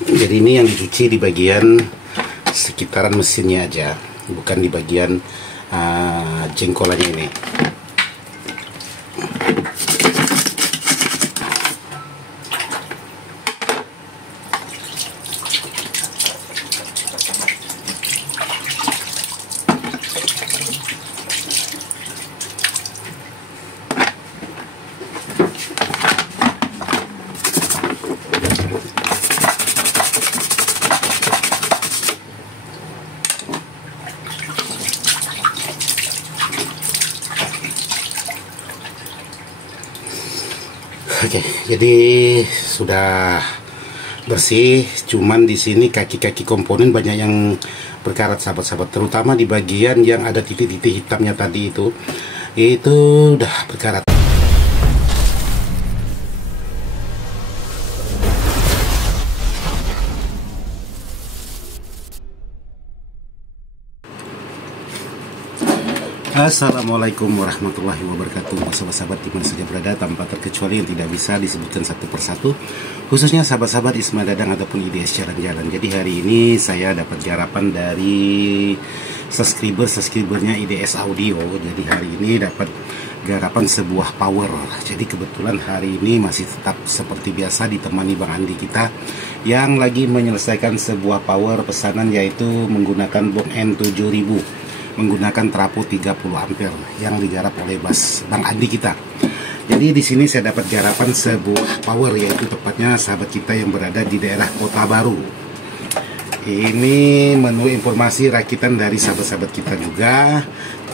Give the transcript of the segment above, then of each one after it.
Jadi ini yang dicuci di bagian sekitaran mesinnya aja, bukan di bagian jengkolannya ini. Oke, jadi sudah bersih. Cuman di sini kaki-kaki komponen banyak yang berkarat, sahabat-sahabat. Terutama di bagian yang ada titik-titik hitamnya tadi itu udah berkarat. Assalamualaikum warahmatullahi wabarakatuh. Sahabat-sahabat dimana saja berada, tanpa terkecuali yang tidak bisa disebutkan satu persatu, khususnya sahabat-sahabat Isma Dadang ataupun IDS Jalan-Jalan. Jadi hari ini saya dapat garapan dari subscribernya IDS Audio. Jadi hari ini dapat garapan sebuah power. Jadi kebetulan hari ini masih tetap seperti biasa ditemani Bang Andi kita yang lagi menyelesaikan sebuah power pesanan, yaitu menggunakan box N7000 menggunakan trafo 30 ampere yang digarap oleh Bang Andi kita. Jadi di sini saya dapat garapan sebuah power, yaitu tepatnya sahabat kita yang berada di daerah Kota Baru. Ini menurut informasi rakitan dari sahabat-sahabat kita juga.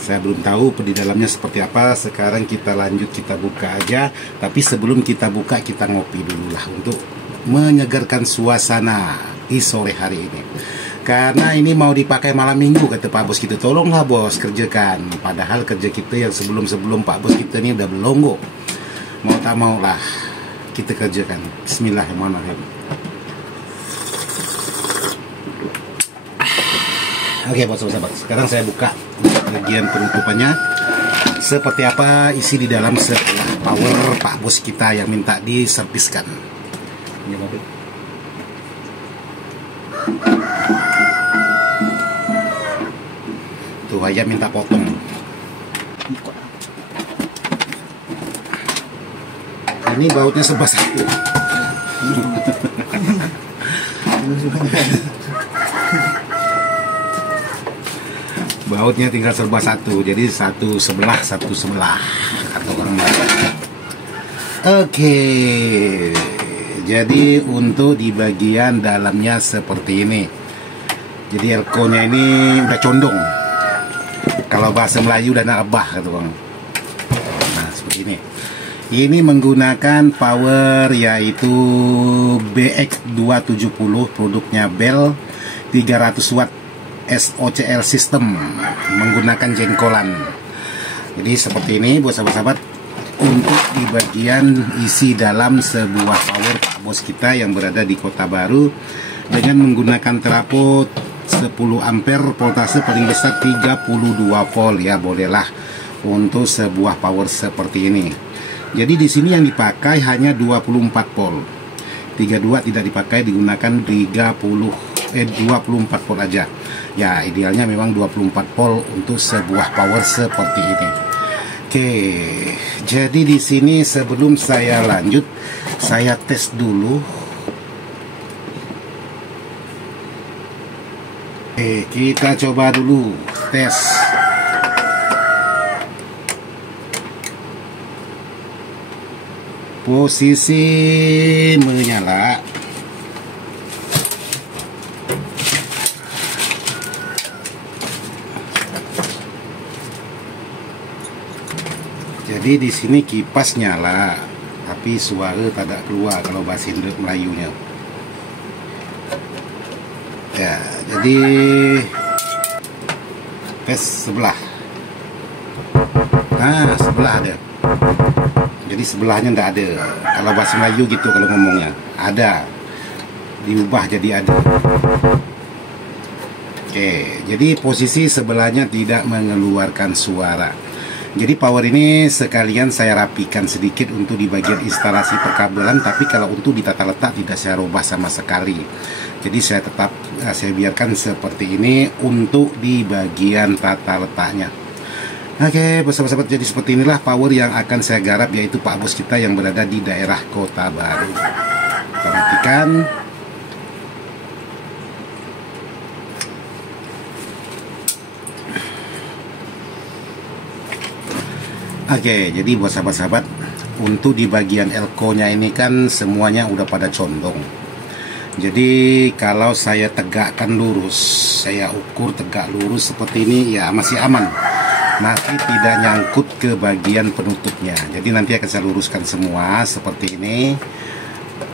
Saya belum tahu di dalamnya seperti apa. Sekarang kita lanjut, kita buka aja. Tapi sebelum kita buka, kita ngopi dulu lah untuk menyegarkan suasana di sore hari ini. Karena ini mau dipakai malam minggu, kata Pak Bos kita. Tolonglah bos, kerjakan. Padahal kerja kita yang sebelum Pak Bos kita ini udah belonggo. Mau tak mau lah kita kerjakan. Bismillahirrahmanirrahim. Oke bos, sahabat. Sekarang saya buka bagian penutupannya. Seperti apa isi di dalam setelah power Pak Bos kita yang minta diserviskan. Ini mobil. Tuh ayam minta potong. Ini bautnya serba satu. Bautnya tinggal serba satu. Jadi satu sebelah kata orang Batak. Oke. Jadi untuk di bagian dalamnya seperti ini. Jadi elko-nya ini udah condong. Kalau bahasa Melayu udah nabah kata bang. Nah seperti ini. Ini menggunakan power yaitu BX270, produknya Bell, 300 watt SOCL system, menggunakan jengkolan. Jadi seperti ini buat sahabat-sahabat, untuk di bagian isi dalam sebuah power Pak Bos kita yang berada di Kota Baru dengan menggunakan trafo 10 ampere, voltase paling besar 32 volt ya, bolehlah untuk sebuah power seperti ini. Jadi di sini yang dipakai hanya 24 volt. 32 tidak dipakai, digunakan 24 volt aja. Ya, idealnya memang 24 volt untuk sebuah power seperti ini. Oke. Jadi di sini sebelum saya lanjut, saya tes dulu. Oke, kita coba dulu tes. Posisi menyala. Jadi di sini kipas nyala, tapi suara tidak keluar kalau bahasa Melayunya. Ya, jadi tes sebelah. Nah, sebelah ada. Jadi sebelahnya nggak ada. Kalau bahasa Melayu gitu kalau ngomongnya. Ada. Diubah jadi ada. Oke, jadi posisi sebelahnya tidak mengeluarkan suara. Jadi power ini sekalian saya rapikan sedikit untuk di bagian instalasi perkabelan, tapi kalau untuk ditata letak tidak saya rubah sama sekali. Jadi saya tetap saya biarkan seperti ini untuk di bagian tata letaknya. Oke, sahabat-sahabat, jadi seperti inilah power yang akan saya garap, yaitu Pak Bos kita yang berada di daerah Kota Baru. Perhatikan. Oke, jadi buat sahabat-sahabat, untuk di bagian elko-nya ini kan semuanya udah pada condong. Jadi kalau saya tegakkan lurus, saya ukur tegak lurus seperti ini, ya masih aman, masih tidak nyangkut ke bagian penutupnya. Jadi nanti akan saya luruskan semua seperti ini.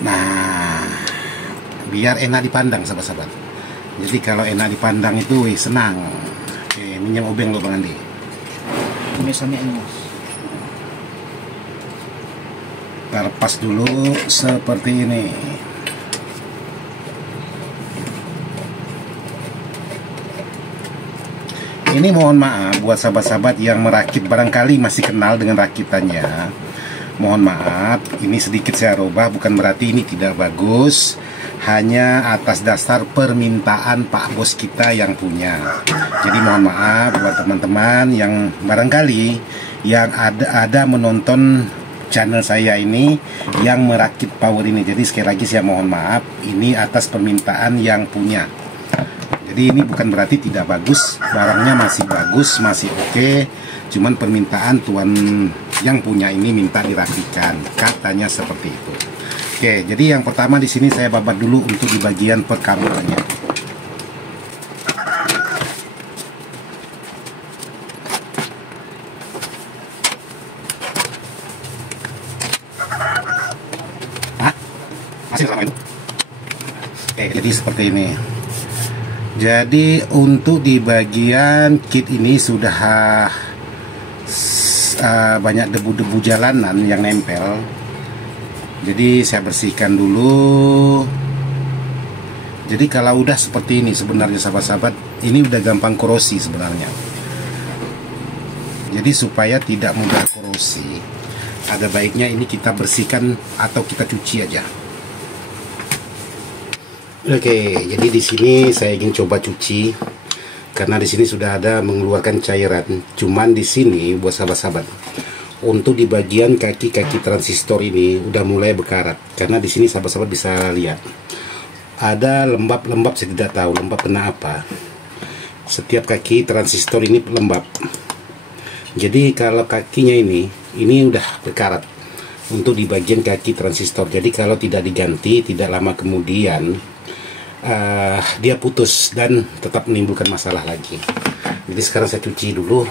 Nah, biar enak dipandang sahabat-sahabat. Jadi kalau enak dipandang itu senang. Oke, minyak obeng loh Bang Andi. Ini sama ini Mas. Kita lepas dulu seperti ini. Ini mohon maaf buat sahabat-sahabat yang merakit, barangkali masih kenal dengan rakitannya. Mohon maaf, ini sedikit saya rubah, bukan berarti ini tidak bagus. Hanya atas dasar permintaan Pak Bos kita yang punya. Jadi mohon maaf buat teman-teman yang barangkali yang ada menonton channel saya ini yang merakit power ini. Jadi sekali lagi saya mohon maaf, ini atas permintaan yang punya. Jadi ini bukan berarti tidak bagus, barangnya masih bagus, masih oke. Cuman permintaan tuan yang punya ini minta dirapikan, katanya seperti itu. Oke, jadi yang pertama di sini saya babat dulu untuk di bagian perkabelannya. Oke, jadi seperti ini. Jadi untuk di bagian kit ini sudah banyak debu-debu jalanan yang nempel. Jadi saya bersihkan dulu. Jadi kalau udah seperti ini sebenarnya sahabat-sahabat, ini udah gampang korosi sebenarnya. Jadi supaya tidak mudah korosi, ada baiknya ini kita bersihkan atau kita cuci aja. Oke, jadi di sini saya ingin coba cuci karena di sini sudah ada mengeluarkan cairan. Cuman di sini buat sahabat-sahabat, untuk di bagian kaki-kaki transistor ini udah mulai berkarat. Karena di sini sahabat-sahabat bisa lihat ada lembab-lembab, saya tidak tahu lembab kena apa. Setiap kaki transistor ini lembab. Jadi kalau kakinya ini udah berkarat untuk di bagian kaki transistor. Jadi kalau tidak diganti, tidak lama kemudian dia putus dan tetap menimbulkan masalah lagi. Jadi sekarang saya cuci dulu.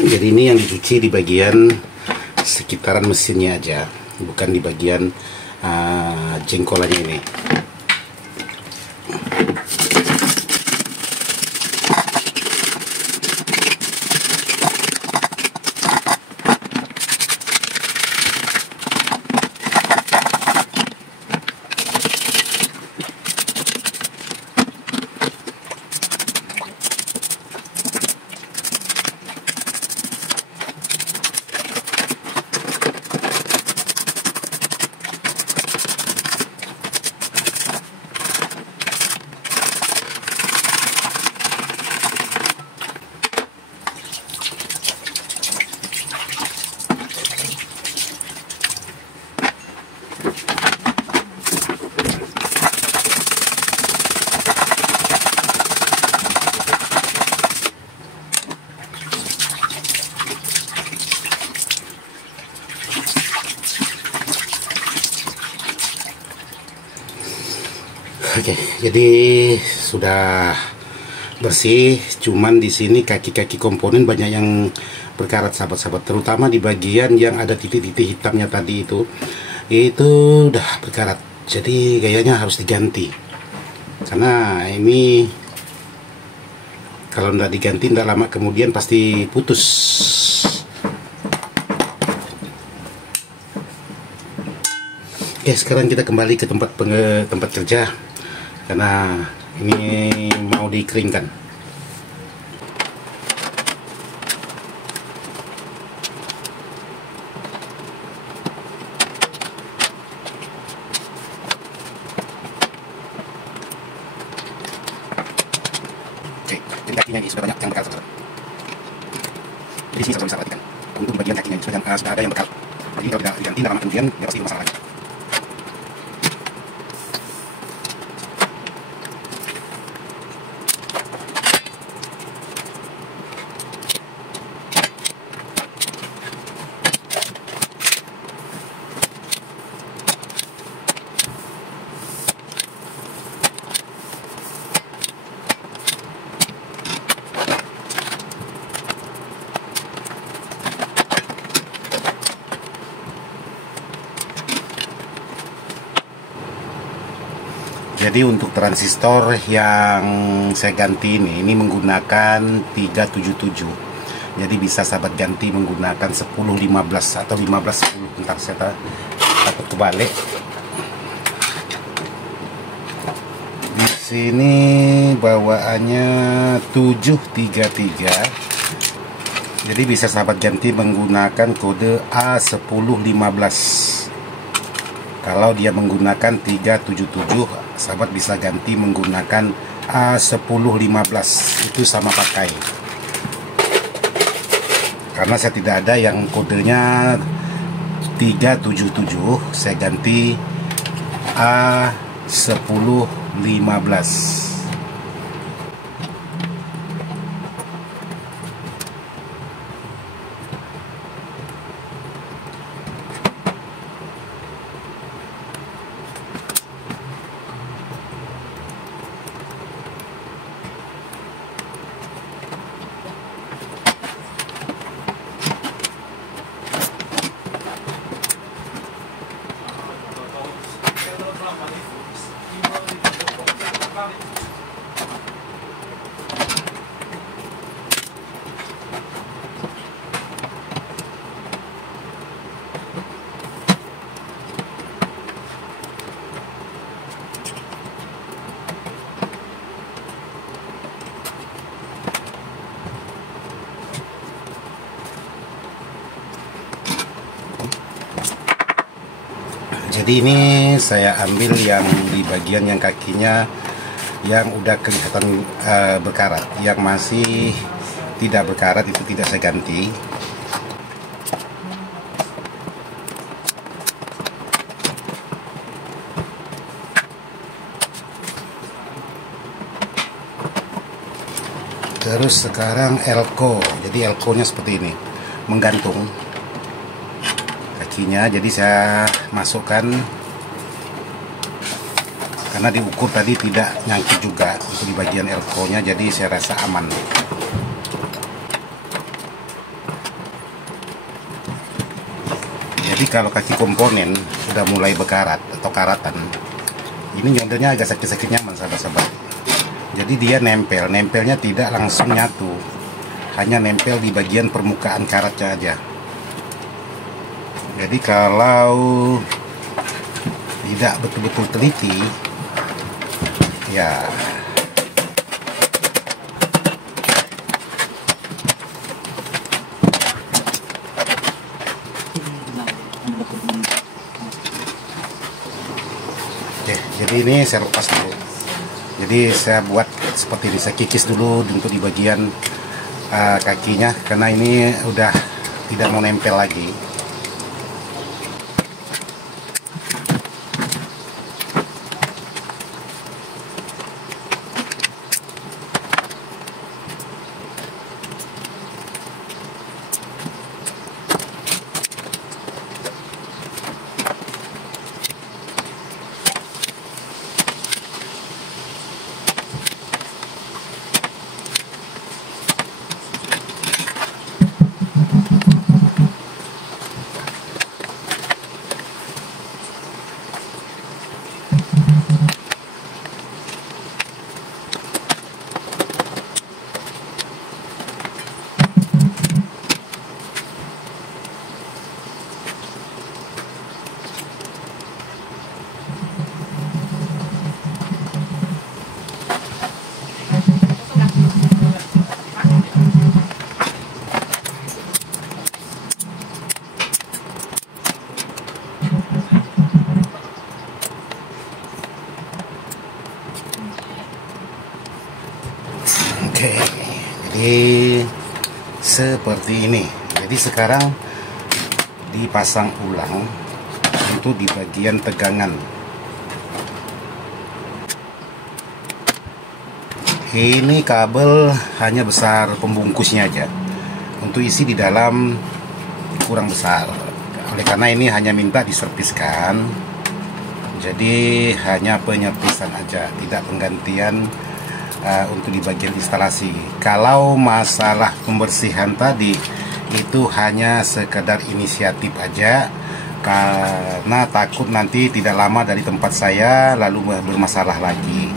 Jadi ini yang dicuci di bagian sekitaran mesinnya aja, bukan di bagian jengkolannya ini. Oke, jadi sudah bersih. Cuman di sini kaki-kaki komponen banyak yang berkarat sahabat-sahabat, terutama di bagian yang ada titik-titik hitamnya tadi itu udah berkarat. Jadi gayanya harus diganti. karena ini kalau tidak diganti tidak lama kemudian pasti putus. Oke, sekarang kita kembali ke tempat kerja karena ini mau dikeringkan. Oke, jadi kakinya ini sudah banyak yang bekal, teman-teman. Jadi sini bisa perhatikan untuk di bagian kakinya ini sudah ada yang bekal. Jadi kalau tidak diganti lama kemudian dia pasti bermasalah lagi. Jadi untuk transistor yang saya ganti ini menggunakan 377. Jadi bisa sahabat ganti menggunakan 1015 atau 1510. Bentar saya takut kebalik. Di sini bawaannya 733. Jadi bisa sahabat ganti menggunakan kode A1015. Kalau dia menggunakan 377, sahabat bisa ganti menggunakan A1015. Itu sama pakai. Karena saya tidak ada yang kodenya 377, saya ganti A1015. Jadi ini saya ambil yang di bagian yang kakinya yang udah kelihatan berkarat. Yang masih tidak berkarat itu tidak saya ganti. Terus sekarang elko. Jadi elko-nya seperti ini, menggantung kakinya. Jadi saya masukkan karena diukur tadi tidak nyangkut juga untuk di bagian elko-nya, jadi saya rasa aman. Jadi kalau kaki komponen sudah mulai berkarat atau karatan, ini nyondelnya agak sakit-sakit nyaman sahabat-sahabat. Jadi dia nempelnya tidak langsung nyatu, hanya nempel di bagian permukaan karatnya aja. Jadi kalau tidak betul-betul teliti, ya oke, jadi ini saya lepas dulu. Jadi saya buat seperti ini, saya kikis dulu untuk di bagian kakinya karena ini udah tidak mau nempel lagi. Oke, seperti ini. Jadi sekarang dipasang ulang untuk di bagian tegangan. Ini kabel hanya besar pembungkusnya aja. Untuk isi di dalam kurang besar. Oleh karena ini hanya minta diserviskan. Jadi hanya penyerpisan aja, tidak penggantian untuk di bagian instalasi. Kalau masalah pembersihan tadi itu hanya sekedar inisiatif aja, karena takut nanti tidak lama dari tempat saya lalu bermasalah lagi.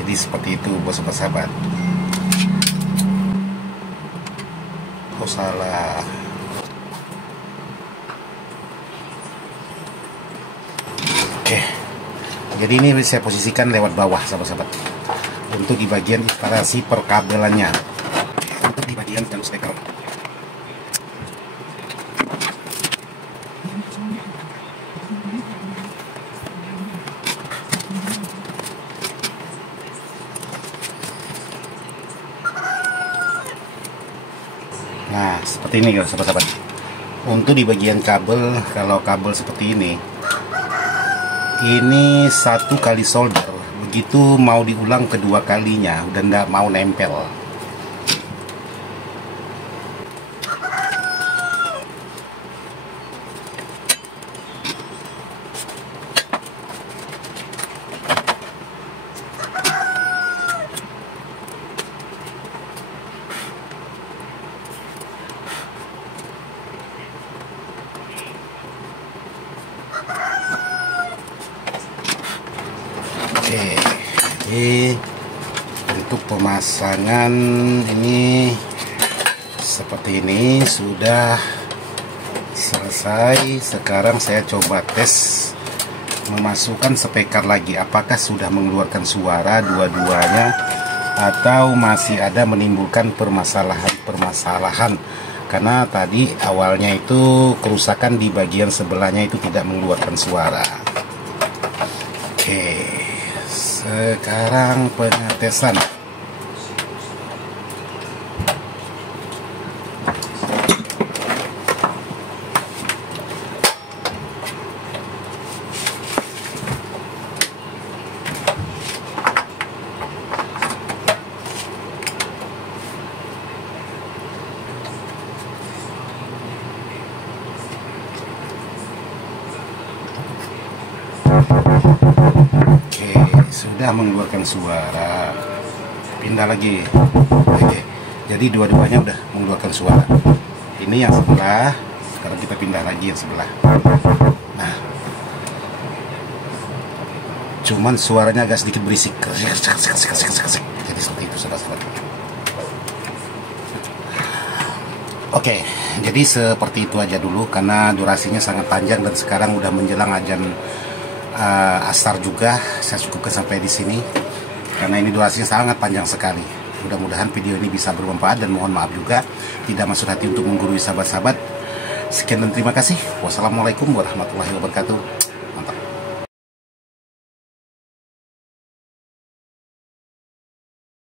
Jadi seperti itu bos-bos sahabat. Oh salah. Oke. Jadi ini saya posisikan lewat bawah sahabat-sahabat. Untuk di bagian instalasi perkabelannya, untuk di bagian jalur steker. Nah seperti ini guys sahabat-sahabat. Untuk di bagian kabel, kalau kabel seperti ini satu kali solder. Begitu mau diulang kedua kalinya udah nggak mau nempel. Oke, jadi untuk pemasangan ini seperti ini sudah selesai. Sekarang saya coba tes memasukkan speaker lagi, apakah sudah mengeluarkan suara dua-duanya atau masih ada menimbulkan permasalahan. Karena tadi awalnya itu kerusakan di bagian sebelahnya itu tidak mengeluarkan suara. Oke, sekarang pengetesan. Oke, sudah mengeluarkan suara. Pindah lagi. Oke, jadi dua-duanya udah mengeluarkan suara. Ini yang sebelah. Sekarang kita pindah lagi yang sebelah. Nah, cuman suaranya agak sedikit berisik. Jadi seperti itu sahabat-sahabat. Oke, jadi seperti itu aja dulu karena durasinya sangat panjang dan sekarang udah menjelang azan asar juga. Saya cukupkan sampai di sini karena ini durasinya sangat panjang sekali. Mudah-mudahan video ini bisa bermanfaat dan mohon maaf juga tidak maksud hati untuk menggurui sahabat-sahabat. Sekian dan terima kasih. Wassalamualaikum warahmatullahi wabarakatuh.